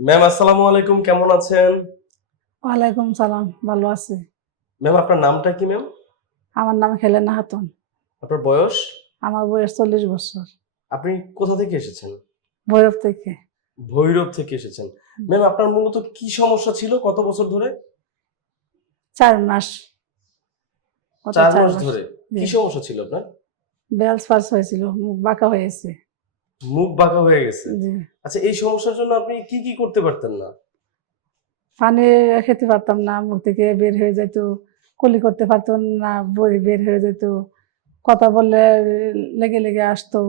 Ma'am আসসালামু আলাইকুম কেমন আছেন? ওয়ালাইকুম সালাম ভালো আছি। ম্যাম আপনার নামটা কি ম্যাম আমার নাম হেলেনা খাতুন আপনার বয়স? আমার বয়স চল্লিশ বছর। আপনি কোথা থেকে এসেছেন? ভৈরব থেকে। ভৈরব থেকে এসেছেন। ম্যাম আপনার মূলত কি সমস্যা ছিল কত বছর ধরে? চার মাস। চার মাস ধরে। কি সমস্যা ছিল আপনার? বেলস পাস হয়েছিল মুখ বাঁকা হয়েছে। মুখ বাঁকা হয়ে গেছে। আচ্ছা এই সমস্যার জন্য আপনি কি কি করতে পারতেন না? পানি খেতে পারতাম না মুখ থেকে বের হয়ে যেত কলি করতে পারতাম না বই বের হয়ে যেত কথা বললে লেগে লেগে আসতো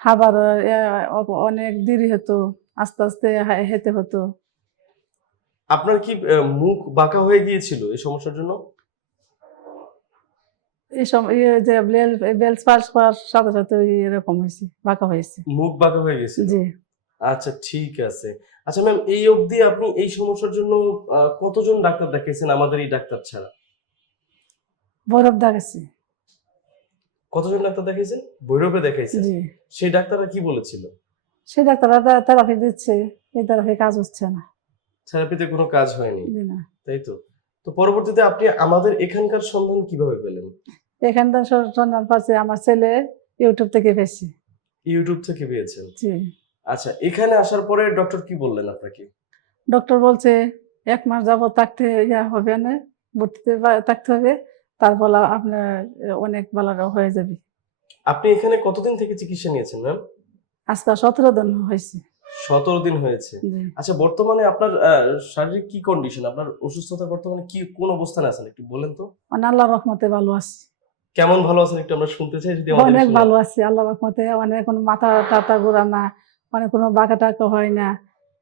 খাবার অনেক দেরি হতো আস্তে আস্তে হেতে হতো। আপনার কি মুখ বাঁকা হয়ে গিয়েছিল এই সমস্যার জন্য? এই সময় যে বেলস পাস করার সাথে সাথে এরকম হয়েছে বাঁকা হয়েছে। মুখ বাঁকা হয়ে গেছিল জি। আচ্ছা ঠিক আছে। আচ্ছা ম্যাম এই অবধি আপনি এই সমস্যার জন্য কতজন ডাক্তার দেখিয়েছেন আমাদের এই ডাক্তার ছাড়া? বরফ কতজন ডাক্তার দেখিয়েছেন? ভৈরবে দেখাইছেন জি। সেই ডাক্তাররা কি বলেছিল? সেই ডাক্তাররা থেরাপি দিচ্ছে এই থেরাপি কাজ হচ্ছে না। থেরাপিতে কোনো কাজ হয়নি? না। তাই তো? তো পরবর্তীতে আপনি আমাদের এখানকার সন্ধান কীভাবে পেলেন? এখানকার সন্ধান পাচ্ছি আমার ছেলে ইউটিউব থেকে পেয়েছি। ইউটিউব থেকে পেয়েছেন? জি। আচ্ছা এখানে আসার পরে ডক্টর কি বললেন আপনাকে? ডক্টর বলছে এক মাস যাবত থাকতে ইয়া হবে না ভর্তিতে থাকতে হবে তারপর আপনার অনেক ভালো হয়ে যাবে। আপনি এখানে কতদিন থেকে চিকিৎসা নিয়েছেন ম্যাম? আজকাল সতেরো দিন হয়েছে। সতেরো দিন হয়েছে। আচ্ছা বর্তমানে আপনার শারীরিক কি কন্ডিশন আপনার অসুস্থতা বর্তমানে কি কোন অবস্থানে আছেন? একটু বলেন তো। মানে আল্লাহ রহমতে ভালো আছি। কেমন ভালো আছেন? একটু আমরা শুনতে চাই যদি অনেক ভালো আছি আল্লাহ রহমতে। অনেক কোনো মাথা টাতা ঘোরা না অনেক কোনো বাঁকা টাকা হয় না।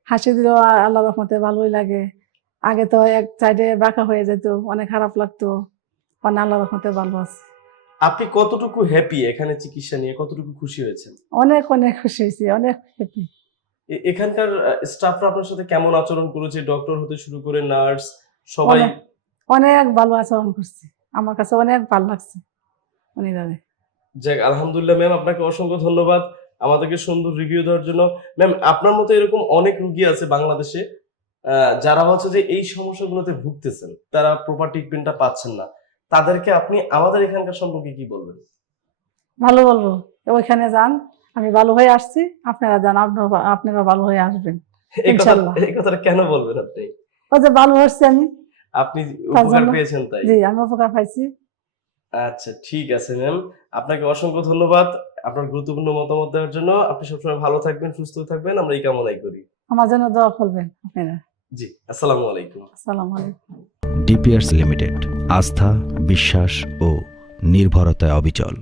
হাসি দিলেও আল্লাহ রহমতে ভালোই লাগে। আগে তো এক সাইডে বাঁকা হয়ে যেত অনেক খারাপ লাগতো। মানে আল্লাহ রহমতে ভালো আছে। আপনি কতটুকু হ্যাপি এখানে চিকিৎসা নিয়ে? কতটুকু খুশি হয়েছেন? অনেক অনেক খুশি হয়েছি অনেক হ্যাপি এখানকার স্টাফরা আপনার সাথে কেমন আচরণ করেছে? ডক্টর হতে শুরু করে নার্স সবাই? অনেক। ভালো আচরণ করছি। আমার কাছে অনেক ভালো লাগছে। উনি দাদা যাক আলহামদুলিল্লাহ ম্যাম আপনাকে অসংখ্য ধন্যবাদ। আমাদেরকে সুন্দর রিভিউ দেওয়ার জন্য। ম্যাম আপনার মতো এরকম অনেক রুগী আছে বাংলাদেশে যারা হচ্ছে যে এই সমস্যাগুলোতে ভুগতেছেন। তারা প্রপার ট্রিটমেন্টটা পাচ্ছেন না। তাদেরকে আপনি আমাদের এখানকার সম্পর্কে কি বলবেন? ভালো বলব। ওইখানে যান। আমি ভালো হয়ে আসছি আপনারা যান আপনারা ভালো হয়ে আসবেন এই এই কথাটা কেন বলবেন আপনি? ওই যে ভালো হচ্ছি আমি। আপনি উপকার পেয়েছেন তাই। জি আমি উপকার পাইছি। আচ্ছা ঠিক আছে ম্যাম। আপনাকে অসংখ্য ধন্যবাদ আপনার গুরুত্বপূর্ণ মতামত দেওয়ার জন্য। আপনি সবসময় ভালো থাকবেন সুস্থ থাকবেন আমরা এই কামনাই করি। আমার জন্য দোয়া করবেন আপনারা। জি আসসালামু আলাইকুম। আসসালামু আলাইকুম। ডিপিয়ার্স লিমিটেড আস্থা বিশ্বাস ও নির্ভরতায় অবিচল।